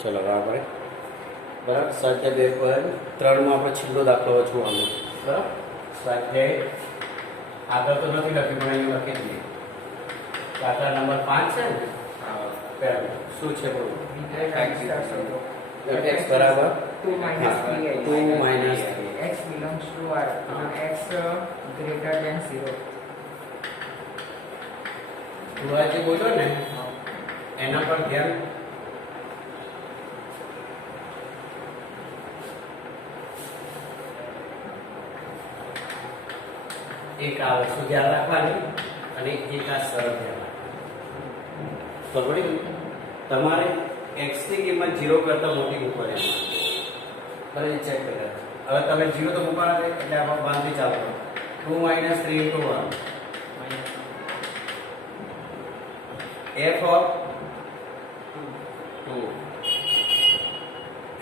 ચલો આપણે બરાબર સ્વાધ્યાય 2.3 આપણે છેલ્લો દાખલો જોવાનો બરાબર. સ્વાધ્યાય આગળ તો નથી લખ્યું પણ અહીં લખી દઈએ. દાખલા નંબર 5 છે ને. પહેલું શું છે બોલો? x બરાબર 2 minus 3 2 minus x belongs to R x greater than 0. તું આજે બોલ્યો ને એના પર ધ્યાન. એક આ વસ્તુ ધ્યાન રાખવાની અને એક આ સરળ ધ્યાન રાખવાની. તો પડી તમારે x ની કિંમત 0 કરતા મોટી મૂકવાની. ફરી ચેક કરો. હવે તમે 0 તો મૂકવાના છે એટલે આપણે બાંધી ચાલો 2 - 3 * 1 f of 2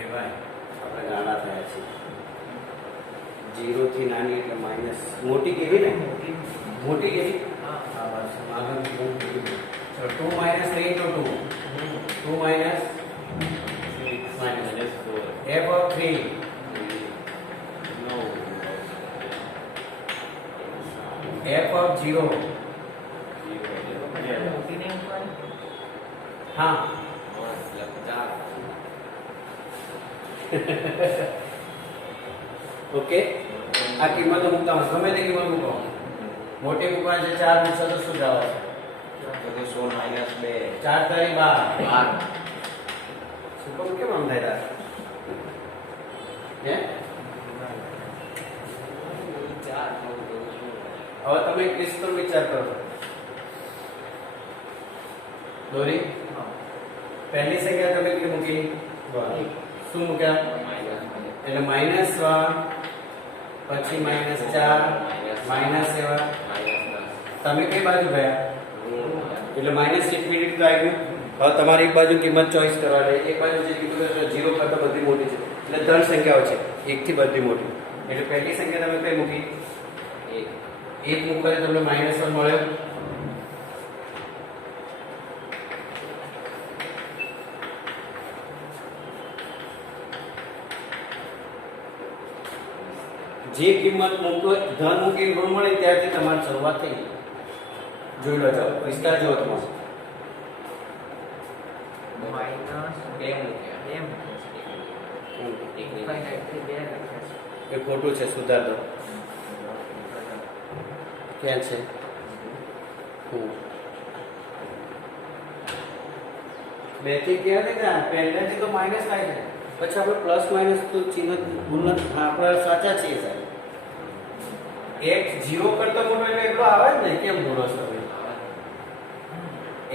એ ભાઈ આપણે ગાણા થયા છે 0 થી નાની એટલે માઈનસ મોટી કેવી ને મોટી કેવી આ બસ આગળ મોટી ચલો 2 - 3 * 2 2 minus minus 4 f of 3 no f of 0 हाँ ओके આ કિંમત મૂકતા ગમે તે કિંમત મૂકો મોટી મૂકવા છે 4 મૂકશો તો શું જવાબ તો 16 - 2 4 તારી 12 સુપર કેમ આમ થાય હે હવે તમે લિસ્ટ પર વિચાર કરો દોરી પહેલી સંખ્યા તમે કેટલી મૂકી 1 શું મૂક્યા એટલે -1 પછી -4 -7 તમે કઈ બાજુ ગયા એટલે -1 મિનિટ તો આવી ગયું. હવે તમારે એક બાજુ કિંમત ચોઈસ કરવાની. એક બાજુ જે કિંમત 0 કરતા બધી મોટી છે એટલે 3 સંખ્યાઓ છે 1 થી બધી મોટી એટલે પહેલી સંખ્યા તમે કઈ મૂકી 1 મૂકો એટલે તમને -1 મળ્યો. જે કિંમત મૂકો ધન મૂકી ઋણ મળે ત્યારથી તમારી શરૂઆત થઈ. જોઈ લો ચાલો વિસ્તાર જો તમારો એ ખોટું છે સુધાર દો ક્યાં છે બે થી ક્યાં થાય પહેલાથી તો માઇનસ થાય છે પછી આપણે પ્લસ માઇનસ તો ચિહ્ન ભૂલ આપણે સાચા છીએ સાહેબ. એક 0 કરતા મોટો એટલે એટલો આવે જ ને કેમ બોલો છો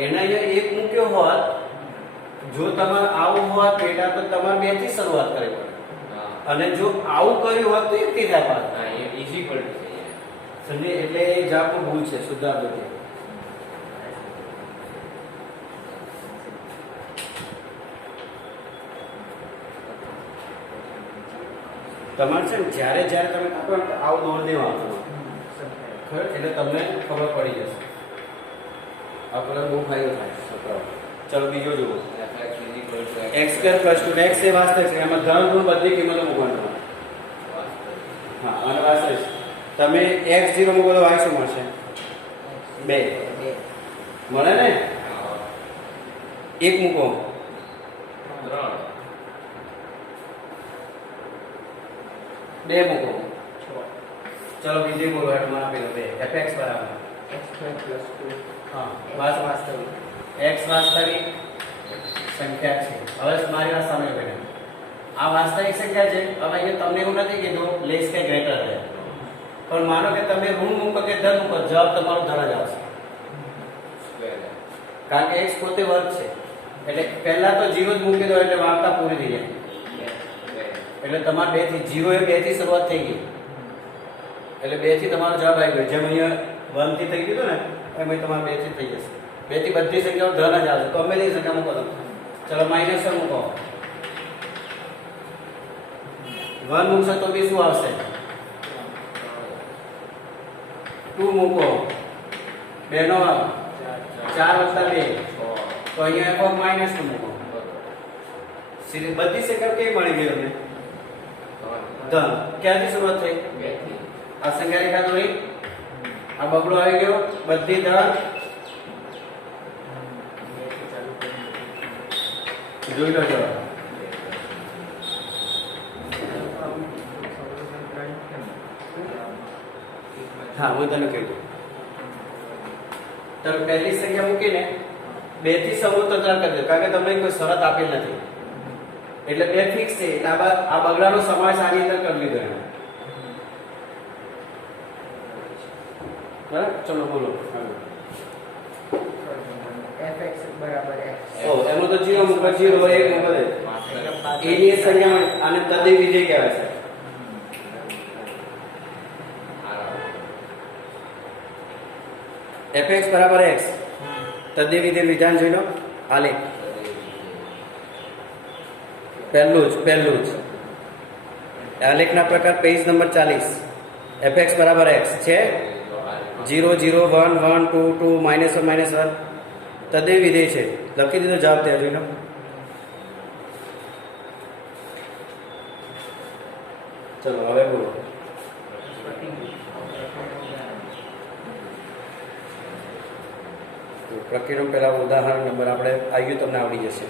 એના અહીંયા એક મૂક્યો હોત જો તમારે આવું હોત બેટા તો તમારે 2 થી શરૂઆત કરવી પડે અને જો આવું કર્યું હોત તો 1 થી થાય પાછું ઈઝી પડે સમજે એટલે એ જ આપણું ભૂલ છે સુધાર બધી. તમારે છે ને જ્યારે જ્યારે તમે કાપો આવું દોર દેવાનું એટલે તમને ખબર પડી જશે. આપણે બહુ ફાયદો થાય છોકરાઓ. ચલો બીજો જુઓ x² + 2 x એ વાસ્તવિક છે એમાં ધન ઋણ બધી કિંમતો મૂકવાનું. હા અને વાસ્તવિક તમે x0 મૂકો તો y શું મળશે 2 મળે ને 1 મૂકો 3 2 મૂકો ચલો બીજે બોલો એટલે આપી દો 2 fx બરાબર x² + 2 હા વાસ્તવિક x વાસ્તવિક સંખ્યા છે. હવે મારી વાત સામે બેઠે આ વાસ્તવિક સંખ્યા છે. હવે અહીંયા તમને એવું નથી કીધું લેસ કે ગ્રેટર છે પણ માનો કે તમે ઋણ મૂકો કે ધન મૂકો જવાબ તમારો ધન જ આવશે કારણ કે x પોતે વર્ગ છે એટલે પહેલા તો 0 જ મૂકી દો એટલે વાર્તા પૂરી થઈ જાય. એટલે તમારે 2 થી 0 એ 2 થી શરૂઆત થઈ ગઈ એટલે 2 થી તમારો જવાબ આવી ગયો. જેમ અહીંયા 1 થી થઈ ગયું ને એમ તમારે 2 થી થઈ જશે. 2 થી બધી સંખ્યાઓ ધન જ આવશે. ગમે તે સંખ્યા મૂકો તમે. ચલો -1 મૂકો 1 મૂકશો તો બી શું આવશે 2 મૂકો 2 નો 4 + 2 તો અહીંયા f of -2 મૂકો સીધી બધી સંખ્યાઓ કેવી મળી ગઈ તમને? ધન. ક્યાંથી શરૂઆત થઈ? આ સંખ્યા રેખા દોરી, આ બગડો આવી ગયો, બધી ધન. જોઈ લો જવાબ. હા, હું તને કહી દઉં. તો પહેલી સંખ્યા મૂકીને 2 થી સમૂહતંત્ર કરી દો, કારણ કે તમને કોઈ શરત આપેલ નથી એટલે 2 ફિક્સ છે. એટલે આ બગડાનો સમાવેશ આની અંદર કરી લીધો એમ. બરાબર, ચલો બોલો. fx બરાબર x. ઓ એમાં તો 0 મૂકો, 0 1 મૂકો દે. એની સંખ્યા આને તદ્દિન વિધેય કહેવાય છે. fx બરાબર x તદ્દિન વિધેય વિધાન જોઈ લો. આલેખ પહેલું જ આલેખના પ્રકાર પેજ નંબર 40. fx બરાબર x છે 0 0 1 1 2 2 -1 -1 તદ્દિન વિધેય છે. લખી દીધો જવાબ ત્યાં જોઈ લો. ચલો હવે બોલો. પ્રક્રિયાનું પહેલા ઉદાહરણ નંબર આપણે આવ્યું તમને આવડી જશે.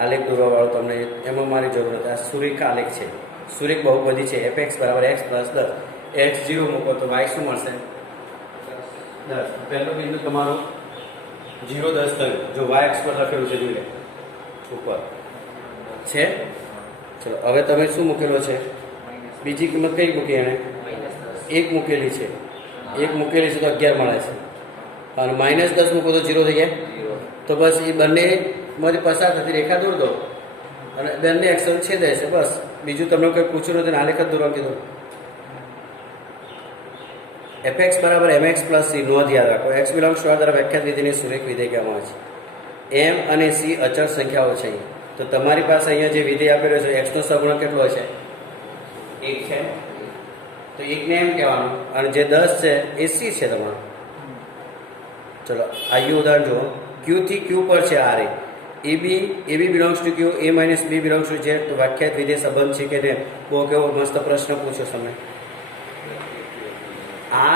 આલેખ દોરવાવાળો તમને એમાં મારી જરૂર નથી. આ સુરેખ આલેખ છે, સુરેખ બહુપદી છે. fx બરાબર x પ્લસ 10. x 0 મૂકો તો y શું મળશે? 10. પહેલો બિંદુ તમારો 0 10 થયું. જો y અક્ષ પર લખેલું છે, જોઈ લે ઉપર છે. ચલો હવે તમે શું મૂકેલો છે? બીજી કિંમત કઈ મૂકી? એને 1 મૂકેલી છે. 1 મૂકેલી છે તો 11 મળે છે. અને -10 મૂકો તો 0 થઈ જાય. તો બસ એ બંનેમાંથી પસાર થતી રેખા દોર દો અને બંને અક્ષર છેદે છે. બસ બીજું તમને કોઈ પૂછ્યું નથી, આલેખ જ દોરવા કીધું. fx બરાબર mx પ્લસ c. નોંધ યાદ રાખો, x બિલોંગ્સ ટુ આ દ્વારા વ્યાખ્યાત વિધેયને સુરેખ વિધેય કહેવામાં આવે છે. m અને c અચળ સંખ્યાઓ છે. તો તમારી પાસે અહીંયા જે વિધેય આપેલો છે x નો સગુણક કેટલો હશે? 1 છે. તો 1 ને m કહેવાનું અને જે 10 છે એ c છે તમારો. ચલો આયુ ઉદાહરણ જુઓ. q થી q પર છે r A. ab belongs to q, a minus b belongs to z. તો વ્યાખ્યાત વિધેય સંબંધ છે કે નહીં? બહુ કેવો મસ્ત પ્રશ્ન પૂછ્યો તમે.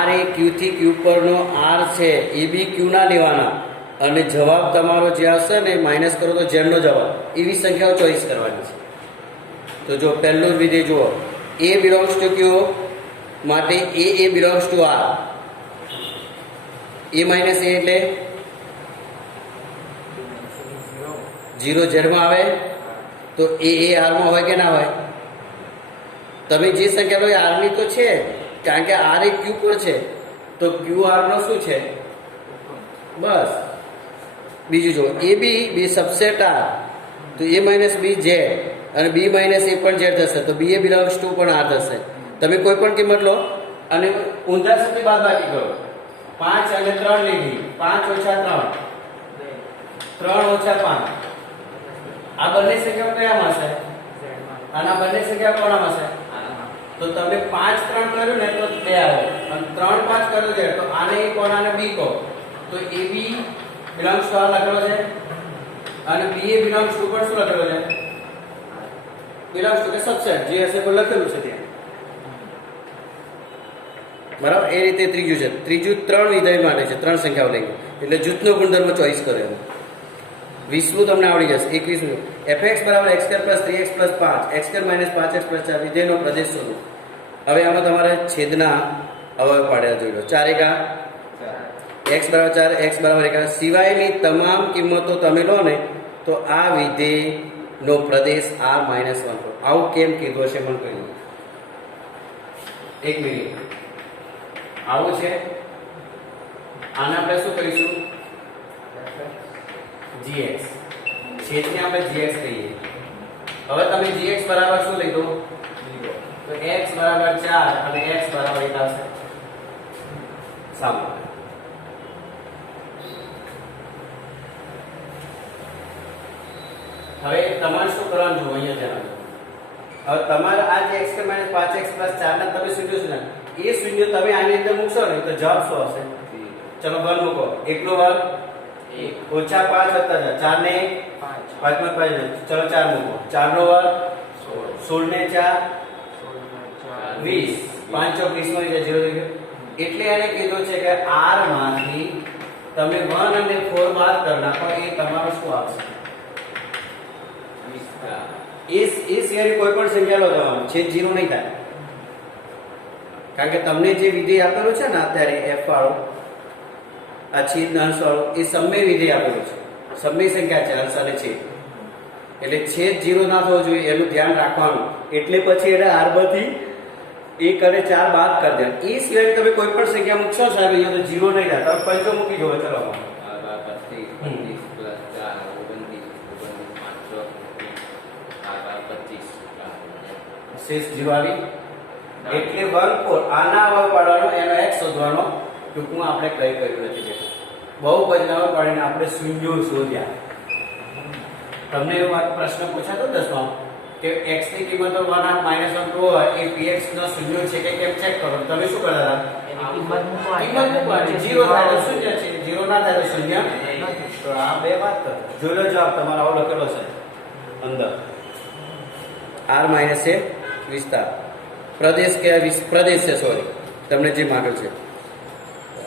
r એ q થી q પરનો r છે, એ બી q ના લેવાના અને જવાબ તમારો જે હશે ને માઇનસ કરો તો z નો જવાબ. એવી સંખ્યાઓ ચોઈસ કરવાની છે. તો જો પહેલું વિધેય જુઓ, a બિલોંગ્સ ટુ q માટે a belongs to r. a minus a એટલે 0 z માં આવે તો a r માં હોય કે ના હોય? તમે જે સંખ્યા લો એ r ની તો છે, કારણ કે r એ q પર છે તો q r નો શું છે? બસ. બીજું જો a b સબસેટ r તો a માઇનસ b z અને b માઇનસ a પણ z થશે તો b a બિલોંગ્સ ટુ પણ r થશે. તમે કોઈ પણ કિંમત લો અને ઊંધા સુધી બાદબાકી કરો. 5 અને 3 લીધી, 5 ઓછા 3 3 ઓછા 5. આ બંને સંખ્યાઓ કયામાં હશે? આના બંને સંખ્યાઓ કોનામાં હશે? તો તમે 5 3 કર્યું ને તો 2 આવે અને 3 5 કર્યું છે તો આને a કોણ આને b કહો. તો ab બિલોંગ્સ ટુ r લખેલો છે અને ba બિલોંગ્સ ટુ પર શું લખેલો છે? બિલોંગ્સ ટુ કે સબસેટ જે હશે પર લખેલું છે ત્યાં. બરાબર. એ રીતે ત્રીજું છે. ત્રીજું 3 વિધેય માટે છે, 3 સંખ્યાઓ લઈને એટલે જૂથનો ગુણધર્મ ચોઈસ કર્યો. 20મું તમને આવડી જશે. 21મું fx બરાબર x² + 3x + 5 x² - 5x + 4 વિધેયનો પ્રદેશ શોધો. હવે આમાં તમારે છેદના અવયવ પાડ્યા જોઈ લો. 4 એકા x બરાબર 4 x બરાબર 1 સિવાયની તમામ કિંમતો તમે લો ને તો આ વિધેયનો પ્રદેશ r - 1 પર. આવું કેમ કીધું હશે મને કહી દો. 1 મિનિટ. આવું છે. આને આપણે શું કરીશું? gx. છેદને આપણે gx કહીએ. હવે તમે gx બરાબર શું લીધું? 0. તો x બરાબર 4 અને x બરાબર 1 આવશે. સામો. હવે તમારે શું કરવાનું છે અહીંયા ધ્યાન આપો. હવે તમારે આ જે x² - 5x + 4 ના તમે શૂન્ય છે ને એ શૂન્ય તમે આની અંદર મૂકશો ને તો જવાબ શું આવશે? ચલો 1 મૂકો. 1 નો વર્ગ ઓછા 5 વત્તા 4 ને 5 માં 5 ચલો 4 મૂકો 4 નો વર્ગ 16 ને 4 20 5 ચોક 20 માં 0 થઈ ગયો એટલે એને કીધું છે કે r માંથી તમે 1 અને 4 બાદ કરી નાખો એ તમારો શું આવશે એ સિવાય કોઈ પણ સંખ્યા લો તમારો છેદ 0 નહીં થાય કારણ કે તમને જે વિધેય આપેલું છે ને અત્યારે f વાળો આ છેદ અંશ વાળો એ સમય વિધેય આપેલું છે સમય સંખ્યા છે અંશ અને છેદ એટલે છેદ 0 ના થવો જોઈએ એનું ધ્યાન રાખવાનું એટલે પછી એને r માંથી 1 અને 4 બાદ કરી દે એ સિવાય તમે કોઈ પણ સંખ્યા મૂકશો સાહેબ અહીંયા તો 0 નહીં થાય તમે પંચો મૂકી દો ચલો શેષ 0 આવી એટલે વર્ગ 4 આના વર્ગ પાડવાનો એનો x શોધવાનો ટૂંકમાં આપણે કઈ કર્યું નથી બેટા બહુ બદલાવ પાડીને આપણે શૂન્યો શોધ્યા તમને એવો પ્રશ્ન પૂછાતો 10માં કે x ની કિંમત 1 -1 હોય એ px નો શૂન્ય છે કે કેમ ચેક કરો તમે શું કરતા હતા કિંમત મૂકવાની 0 થાય તો શૂન્ય છે 0 ના થાય તો શૂન્ય તો આ બે વાત કરો જોઈ લો જવાબ તમારો આવો લખેલો છે અંદર r માઈનસ છે વિસ્તાર પ્રદેશ કે પ્રદેશ છે સોરી તમને જે માંગ્યો છે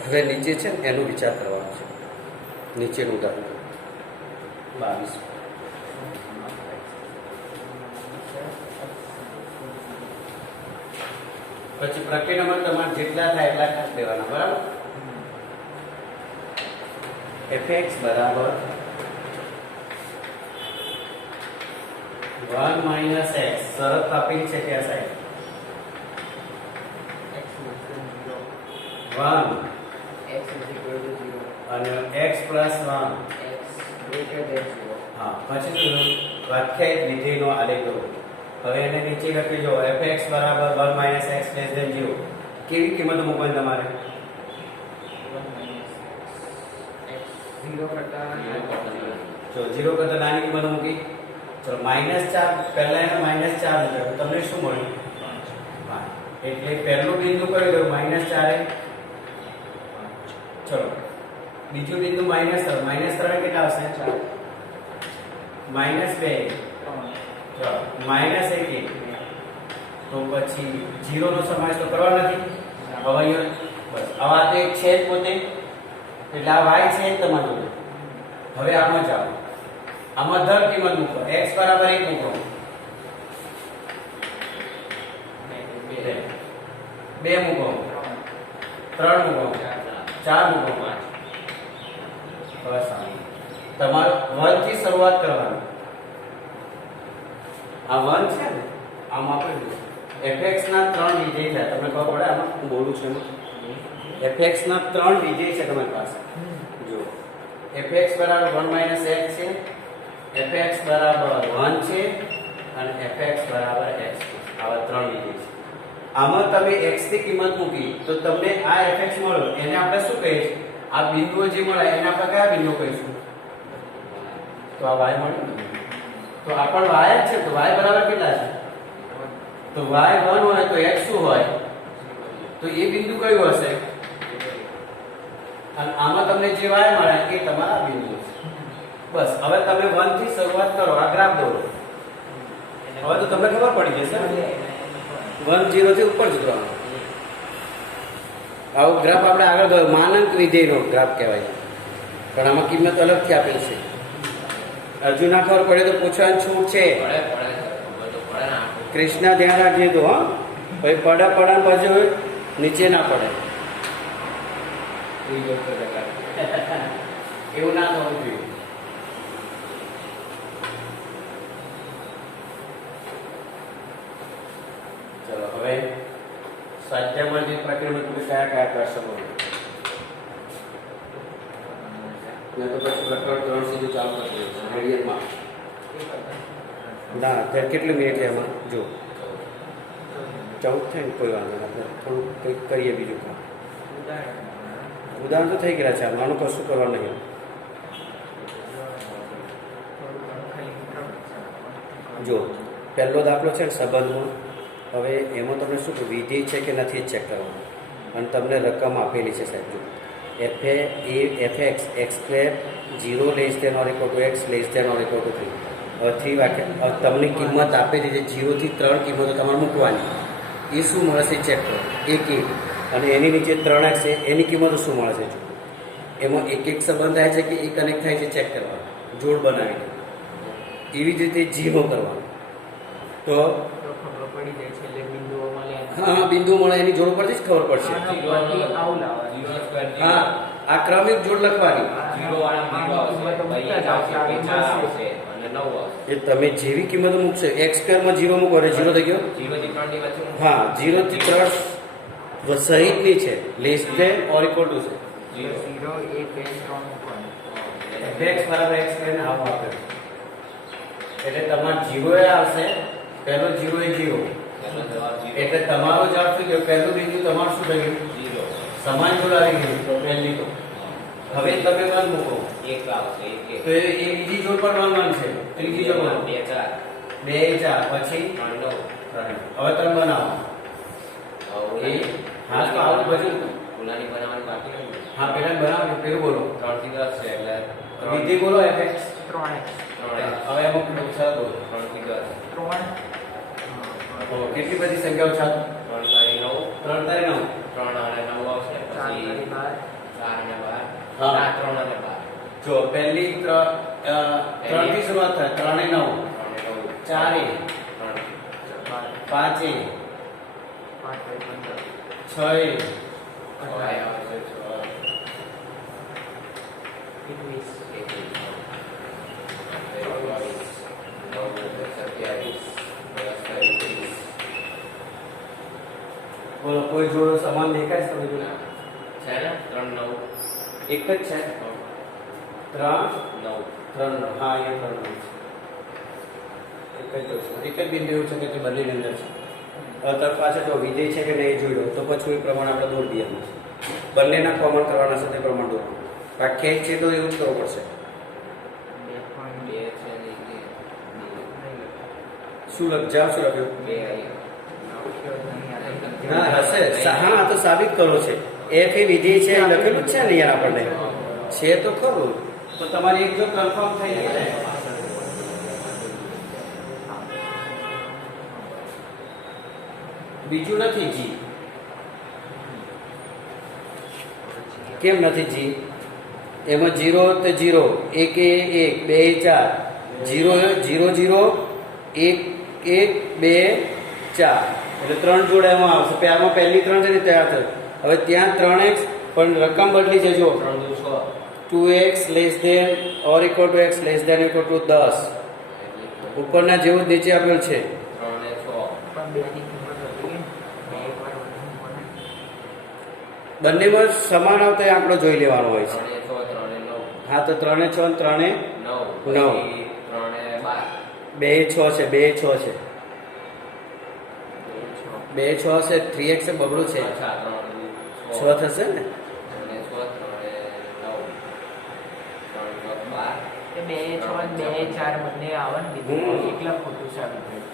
હવે નીચે છે ને એનો વિચાર કરવાનો છે નીચેનું ઉદાહરણ 22 પછી પ્રક્રિયા નંબર તમારે જેટલા થાય એટલા ખાસ દેવાના બરાબર fx બરાબર 1 - x શરત આપેલી છે કે સાહેબ 1 x is equal to 0 અને x + 1 x greater than 0 હા પછી શું વ્યાખ્યાયિત વિધેયનો આલેખ દો હવે એને નીચે લખી જો fx બરાબર 1 - x less than 0 કેવી કિંમત મૂકવાની તમારે 1 - x 0 કરતા જો 0 કરતા નાની કિંમત મૂકી ચલો -4 પહેલા એને -4 મૂક્યો તમને શું મળ્યું 5 એટલે પહેલું બિંદુ કયું ગયું -4 ચલો બીજું બિંદુ -3 કેટલા આવશે 4 -2 ચલો -1 તો પછી 0 નો સમાવેશ તો કરવા નથી હવે અહીંયા બસ આવા તો એક છે જ પોતે એટલે આ y છે તમારું હવે આમાં જાઓ આમાં દર કિંમત મૂકો x બરાબર 1 મૂકો 2 મૂકો 3 મૂકો 4 મૂકો 5 બસ તમારો 1 થી શરૂઆત કરવાની આ 1 છે ને આમાં આપણે fx ના 3 વિધેય છે તમને ખબર પડે આમાં હું બોલું છું fx ના 3 વિધેય છે તમારી પાસે જો fx બરાબર 1 - x છે fx બરાબર 1 છે અને fx બરાબર x છે આવા 3 વિધેય છે આમાં તમે x ની કિંમત મૂકી તો તમને આ fx મળ્યો એને આપણે શું કહીશું આ બિંદુઓ જે મળે એને આપણે કયા બિંદુ કહીશું તો આ y મળ્યું તો આ પણ y જ છે તો y બરાબર કેટલા છે તો y 1 હોય તો x શું હોય તો એ બિંદુ કયું હશે અને આમાં તમને જે y મળે એ તમારા બિંદુ છે બસ હવે તમે 1 થી શરૂઆત કરો આ ગ્રાફ દોરો હવે તો તમને ખબર પડી જશે 1 0 થી ઉપર જવાનું આવો ગ્રાફ આપણે આગળ ગયો માનાંક વિધેયનો ગ્રાફ કહેવાય પણ આમાં કિંમત અલગથી આપેલ છે હજુ ના ખબર પડે તો પૂછવાની છૂટ છે કૃષ્ણ ધ્યાન રાખજે તો હા પછી પડે પછી નીચે ના પડે એવું ના થવું જોઈએ ચલો હવે સ્વાધ્યાયમાં જે પ્રક્રિયામાં તમે કયા પ્રશ્નો મેં તો પછી પ્રકરણ 3 સુધી ચાલુ કરી દીધું રેડિયનમાં ના અત્યારે કેટલી મિનિટ છે એમાં જો 14 થાય ને કોઈ વાંધો નહીં આપણે થોડું કંઈક કરીએ બીજું કામ ઉદાહરણ તો થઈ ગયા છે આનું કશું કરવાનું નહીં જો પહેલો દાખલો છે ને સંબંધમાં હવે એમાં તમને શું વિધેય છે કે નથી ચેક કરવાનું અને તમને રકમ આપેલી છે સાહેબ જો F X X square 0 less than or equal to X less than or equal to 3. હવે 3 વાક્ય હવે તમને કિંમત આપેલી છે 0 થી 3 કિંમતો તમારે મૂકવાની. એ શું મળે છે ચેક કરો. એક અને એની નીચે 3x છે એની કિંમતો શું મળે છે? એમાં એક એક સંબંધ થાય છે કે એ કનેક્ટ થાય છે ચેક કરવાનું, જોડ બનાવીને. એવી જ રીતે 0 કરવાનું તો ખબર પડી જાય છે એટલે બિંદુઓ મળે. હા બિંદુ મળે એની જોડ પરથી જ ખબર પડશે. આવું લાવવાનું. હા આ ક્રમિક જોડ લખવાની. એ તમે જેવી કિંમતો મૂકશો x સ્ક્વેરમાં 0 મૂકો એટલે 0 થઈ ગયો. હા 0 થી 3 સહિતની છે, less than or equal to છે. 0 1 2 3 મૂકવાનું. x બરાબર x સ્ક્વેર ને આવું આપે એટલે તમારે 0 એ આવશે. પહેલો 0 એ 0 એટલે તમારો જવાબ શું ગયો? પહેલું બિંદુ તમારું શું થયું? 0. સમાન જોડ આવી ગયું તો પહેલી તો હવે તમે 1 મૂકો તો એ બીજી જોડ પર 1 1 છે. ત્રીજી જોડ 2 4 પછી 3 હવે તમે બનાવો. એ હા તો આવું બધું હા પેલા બનાવો પેલું બોલો 3 થી 10 છે એટલે વિધિ બોલો fx 3x. હવે અમુક ઓછા બોલો 3 થી 10 તો કેટલી બધી સંખ્યાઓ છે? 3 તારી 9 જો પહેલી 3 થી શરૂઆત થાય 3 9 4 5 6 બોલો કોઈ જોડો સમાન દેખાય છે? તમે જોડે એક જ છે 3 9 હા એ 3 9 એક જ બિંદુ એવું છે કે તે બંનેની અંદર છે. હવે પાછળ જો વિધેય છે કે નહીં જોઈ લો તો પછી એ પ્રમાણે આપણે દોર દઈએ. બંનેના કોમન કરવાના છે તે પ્રમાણે દોર. ખેંચ છે તો એવું જ કરવું પડશે. શું લખ્યું? શું લખ્યું? ના હશે. હા તો સાબિત કરો છે. એફ એ વિધેય છે લખેલું જ છે ને યાર આપણને છે તો ખરું. તો તમારી એક જો કન્ફર્મ થઈ ગઈ ને બીજું નથી જી. કેમ નથી જી? એમાં 0 તો 0 1 1 2 4 0 0 1 1 2 4 એટલે 3 જોડ એમાં આવશે. આમાં પહેલી 3 છે ને તૈયાર થયું. હવે ત્યાં 3x પણ રકમ બદલી છે જો 2x less than or equal to x less than equal to 10 ઉપરના જેવું જ નીચે આપેલ છે. બંનેમાં સમાન આવતો આંકડો જોઈ લેવાનો હોય છે. હા તો 3 6 3 9 2 6 છે 2 6 છે 2 6 છે 3x છે બગડું છે 6 થશે ને 2 6 2 4 બંને આવે ને એકલા ખોટું સાબિત થયું.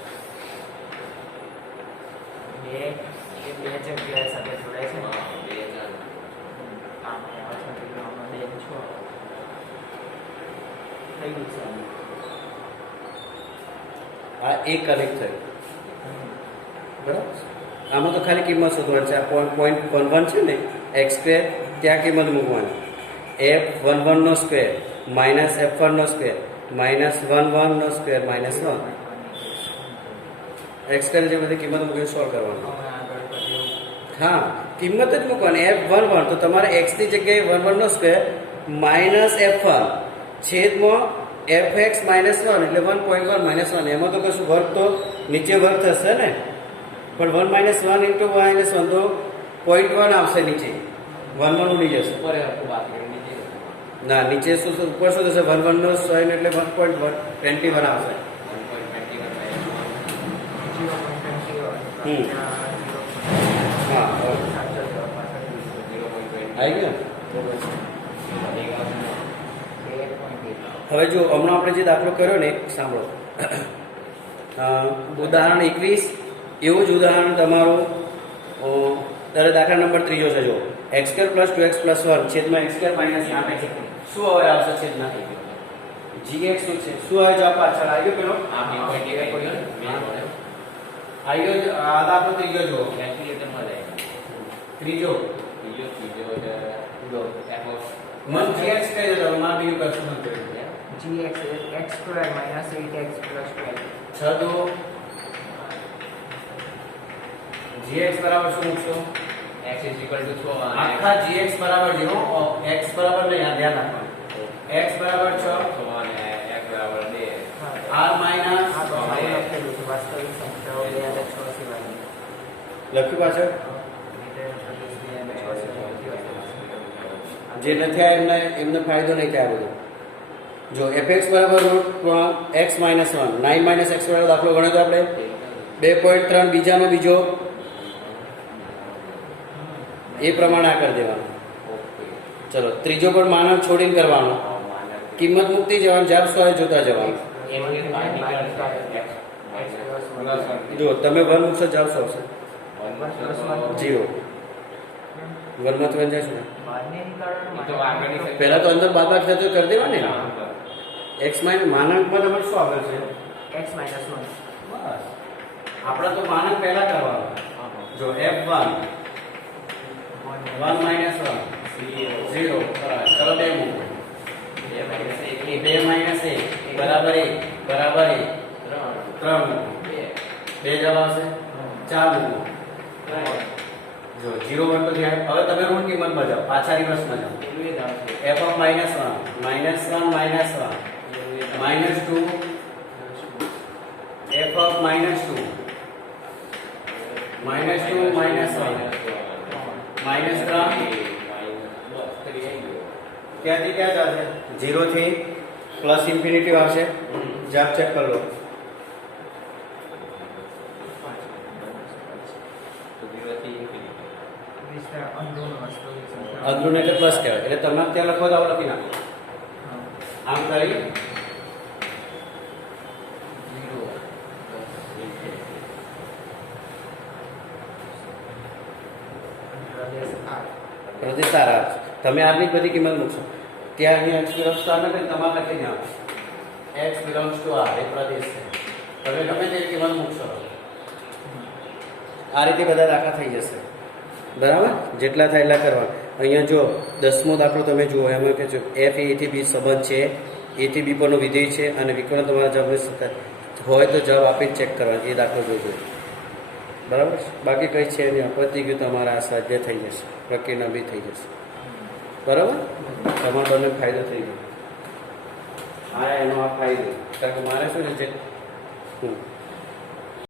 બે જગ્યાએ સાથે જોડાય છે. આ એક કનેક્ટ થયું બરાબર. આમાં તો ખાલી કિંમત શોધવાની છે. આ પોઈન્ટ 1 છે ને એક્સ સ્ક્વેર ત્યાં કિંમત મૂકવાની. f11 નો સ્ક્વેર માઇનસ f1 નો સ્ક્વેર માઇનસ 1 1 નો સ્ક્વેર માઇનસ 1 એક્સ સ્ક્વેર જે બધી કિંમત મૂકીને સોલ્વ કરવાનું. હા કિંમત જ મૂકવાની f11 તો તમારે x ની જગ્યાએ 1 1 નો સ્ક્વેર માઇનસ f1 છેદમાં fx માઇનસ 1 એટલે 1.1 માઇનસ 1 એમાં તો કશું વર્ગ તો નીચે વર્ગ થશે ને પણ 1 માઇનસ 1 ઇન્ટુ માઇનસ 1 તો 0.1 આવશે નીચે 1 1 ઉડી જશે. ના નીચે શું ઉપર શું થશે 1 1 નો સાઇન એટલે 1.1 21 આવશે. હા આવી ગયો. હવે જો હમણાં આપણે જે દાખલો કર્યો ને સાંભળો. ઉદાહરણ 21 એવું જ ઉદાહરણ તમારું દાખલા નંબર 3 છે. જો x square plus 2x plus 1 છેદમાં x સ્ક્વેર માઇનસ 8x શું હવે આવશે છેદમાં gx શું છે શું આવે જવાબ પાછળ આવી ગયો પેલો આવી ગયો આ દાખલો ત્રીજો જુઓ ત્રીજો જો મન gx કહી દો માં બીજું કશું મત કરી gx x square minus 8x plus 12 6 દો gx બરાબર શું મૂકશો x is equal to 6 આખા gx બરાબર 0 x બરાબર નહીં ધ્યાન રાખવાનું x બરાબર 6 અને x બરાબર 2 r માઈનસ આ તો સારું લખેલું છે વાસ્તવિક સંખ્યાઓ 2 અને 6 સિવાય લખ્યું પાછળ જે નથી આ એમને ફાયદો નહીં થાય બધો જો fx બરાબર x માઇનસ 1 9 માઇનસ x વાળો દાખલો ગણ્યો તો આપણે 2.3 બીજાનો બીજો એ પ્રમાણે આ કરી દેવાનું ચલો ત્રીજો પણ માનવ છોડીને કરવાનો કિંમત મૂકતી જવાનું જવાબ 100 જોતા જવાનું જો તમે 1 મૂકશો જવાબ 100 આવશે 0 1 માં તો જાય છે પહેલા તો અંદર બાદબાકી થતો કરી દેવાની ને x માઇનસ માનાંકમાં તમારે શું આપેલ છે x minus 1 બસ આપણે તો માનાંક પહેલા કરવાનો જો f1 1 minus 1 0 ચલો 2 મૂકો 2 minus 1 બરાબર 1 બરાબર 1 3 મૂકો 2 જવાબ આવશે 4 મૂકો જો 0 1 તો ધ્યાન હવે તમે ઋણ કિંમતમાં જાઓ પાછા રિવર્સમાં જાઓ f of minus 1 minus 1 minus 1 minus 2 f of minus 2 minus 2 minus 1 minus 3 ક્યાંથી ક્યાં જશે 0 થી પ્લસ ઇન્ફિનિટી આવશે જવાબ ચેક કરી લો અંદરૂન એટલે પ્લસ કહેવાય એટલે તમે ત્યાં લખો તો આવું લખી નાખો આમ કરી પ્રદેશ સારા તમે આરની જ બધી કિંમત મૂકશો ત્યાં અહીંયા x બિલોંગ્સ ટુ r નથી તમારે લખી નાખો x બિલોંગ્સ ટુ r એ પ્રદેશ છે તમે ગમે તે કિંમત મૂકશો આ રીતે બધા દાખલા થઈ જશે બરાબર જેટલા થાય એટલા કરવા અહીંયા જો 10મો દાખલો તમે જુઓ એમાં કે જો f એ થી b સંબંધ છે a થી b પરનો વિધેય છે અને વિકર્ણ તમારા જવાબ હોય તો જવાબ આપીને ચેક કરવાનો એ દાખલો જોજો બરાબર બાકી કંઈ છે નહીં પતી ગયું તમારા આ સ્વાધ્યાય થઈ જશે પ્રક્રિયા બી થઈ જશે બરાબર તમારો બંને ફાયદો થઈ ગયો હા એનો આ ફાયદો કારણ કે મારે શું છે